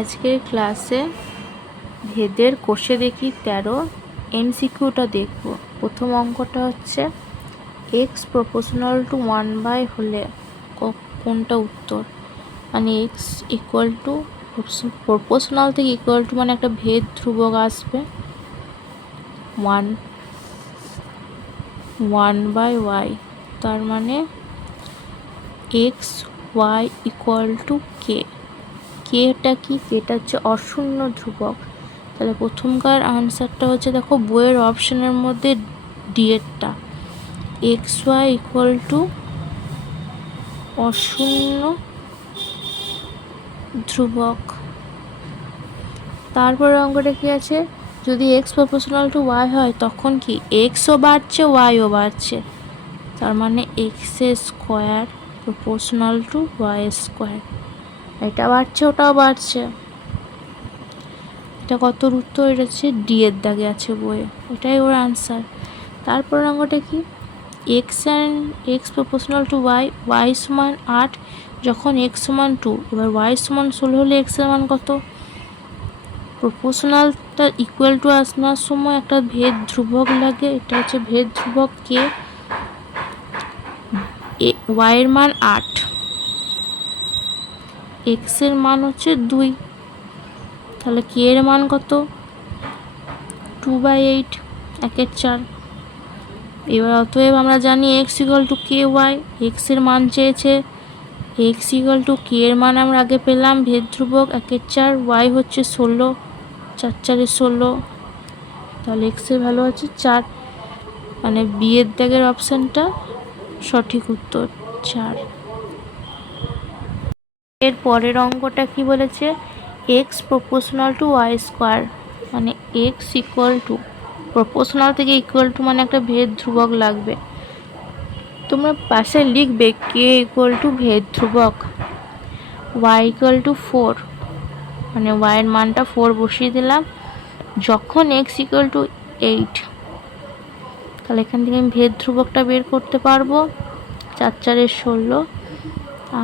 আজকের ক্লাসে ভেদের কোষে দেখি 13 এমসিকিউটা দেখব। প্রথম অঙ্কটা হচ্ছে এক্স প্রপোর্শনাল টু 1 হলে কোনটা উত্তর, মানে এক্স ইকুয়াল টু প্রপোর্শনাল থেকে ইকুয়াল টু মানে একটা ভেদ ধ্রুবক আসবে 1/y, তার মানে এক্স ওয়াই ইকুয়াল টু কে। কেটা কি? কেটা হচ্ছে অশূন্য ধ্রুবক। তাহলে প্রথমকার আনসারটা হচ্ছে, দেখো বইয়ের অপশনের মধ্যে ডি এরটা, এক্স ওয়াই ইকুয়াল টু অশূন্য ধ্রুবক। তারপরে অঙ্কটা কি আছে, যদি এক্স প্রপোর্শনাল টু ওয়াই হয় তখন কি এক্সও বাড়ছে ওয়াইও বাড়ছে, তার মানে X square proportional to Y square. এটা বাড়ছে ওটাও বাড়ছে। এটা কত উত্তর? এটা হচ্ছে ডি এর দাগে আছে বইয়ে, এটাই ওর আনসার। তারপর অঙ্কটা কি, এক্স প্রপোর্শনাল টু ওয়াই সমান 8, যখন এক্স সমান 2, এবার ওয়াই সমান 16 হলে এক্স এর মান কত? প্রপোর্শনালটা ইকুয়াল টু আসার সময় একটা ভেদ ধ্রুবক লাগে, এটা হচ্ছে ভেদ ধ্রুবক কে। ওয়াই এর মান 8, এক্স এর মান হচ্ছে 2, তাহলে কে এর মান কত? 2/8, 1/4। এবার অতএব আমরা জানি X equal to K Y, X এর মান চেয়েছে, এক্স ইকুয়াল টু কে এর মান আমরা আগে পেলাম ভেদ ধ্রুবক 1/4, ওয়াই হচ্ছে 16, 4 4 16, তাহলে এক্স এর ভ্যালু হচ্ছে 4, মানে বি এর দাগের অপশানটা সঠিক উত্তর 4। এর পরের অঙ্কটা কি বলেছে, x proportional to Y square, মানে এক্স ইকুয়াল টু প্রপোর্শনাল থেকে ইকুয়াল টু মানে একটা ভেদ ধ্রুবক লাগবে। তোমরা পাশে লিখবে কে ইকুয়াল টু ভেদ ধ্রুবক, ওয়াই ইকুয়াল টু 4, মানে ওয়াইয়ের মানটা 4 বসিয়ে দিলাম, যখন এক্স ইকুয়াল টু 8, তাহলে এখান থেকে আমি ভেদ ধ্রুবকটা বের করতে পারবো। 4 4 16,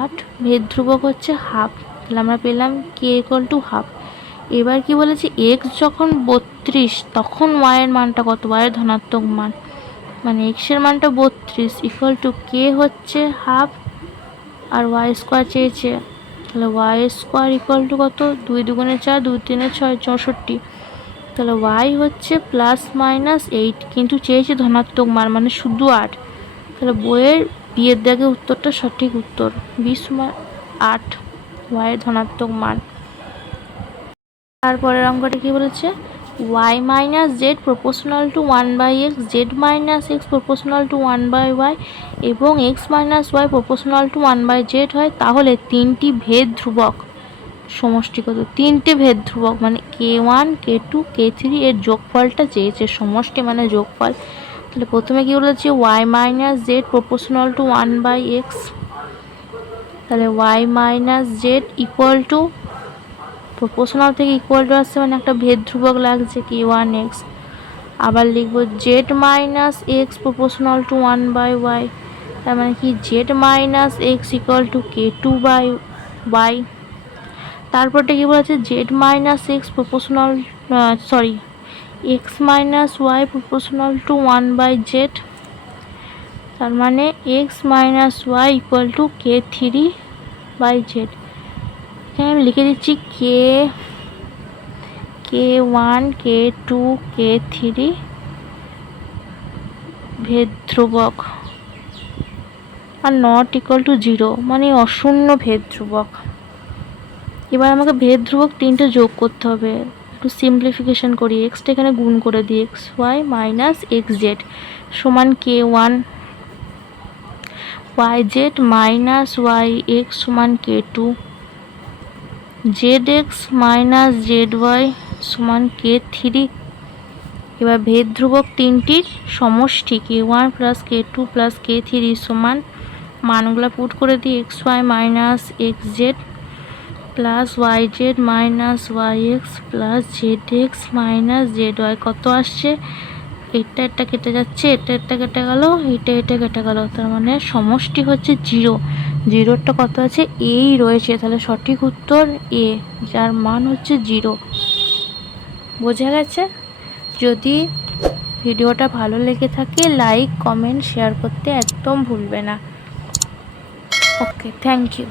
8, ভেদ ধ্রুবক হচ্ছে হাফ, তাহলে আমরা পেলাম কে ইকুয়াল টু হাফ। এবার কি বলেছে, এক্স যখন 32 তখন ওয়াইয়ের মানটা কত? ওয়াইয়ের ধনাত্মক মান, মানে এক্সের মানটা 32 ইকুয়াল টু কে হচ্ছে হাফ আর ওয়াই স্কোয়ার চেয়েছে, তাহলে ওয়াই স্কোয়ার ইকুয়াল টু কত? 2 2 4, 2 3 6, 64, তাহলে ওয়াই হচ্ছে প্লাস মাইনাস 8, কিন্তু চেয়েছে ধনাত্মক মান মানে শুধু 8, তাহলে বইয়ের বিয়ের দাগে উত্তরটা সঠিক উত্তর, 8 ওয়াইয়ের ধনাত্মক মান। তারপরের অঙ্কটা কি বলেছে, y minus z proportional to 1/x, z minus x proportional to 1/y এবং x minus y proportional to 1/z হয়, তাহলে তিনটি ভেদ ধ্রুবক সমষ্টি কত? তিনটে ভেদ ধ্রুবক মানে k1 k2 k3 এর যোগফলটা চেয়েছে, সমষ্টি মানে যোগফল। তাহলে প্রথমে কি বলেছে, y minus z proportional to 1/x, তাহলে y minus z equal to proportional থেকে ইকুয়াল টু আসছে মানে একটা ভেদ ধ্রুবক লাগছে k1x। আবার লিখবো z minus x proportional to 1/y, তার মানে কি z minus x equal to k2/y। তারপরটা কি বলেছে, z minus x proportional x minus y proportional to 1/z, তার মানে x minus y equal to k3/z। এখানে আমি লিখে দিচ্ছি k1 k2 k3 ভেদ ধ্রুবক, আর নট ইকুয়াল টু 0 মানে অশূন্য ভেদ ধ্রুবক। এবার আমাকে ভেদ ধ্রুবক তিনটে যোগ করতে হবে, একটু সিম্পলিফিকেশন করি, এক্সটা এখানে গুণ করে দিই, x y minus x z সমান k1, y z minus y x সমান k2, z x minus z y সমান k3। এবার ভেদ ধ্রুবক তিনটির সমষ্টি k1 plus k2 plus k3 সমান, মানগুলো পুট করে দিই, x y minus x z plus y z minus y x plus z x minus z y কত আসছে, এটা কেটে যাচ্ছে, এটা কেটে গেল, এটা কেটে গেল, তার মানে সমষ্টি হচ্ছে 0। জিরোরটা কত আছে? এই রয়েছে, তাহলে সঠিক উত্তর এ, যার মান হচ্ছে 0। বোঝা গেছে? যদি ভিডিওটা ভালো লেগে থাকে লাইক কমেন্ট শেয়ার করতে একদম ভুলবে না। ওকে, থ্যাংক ইউ।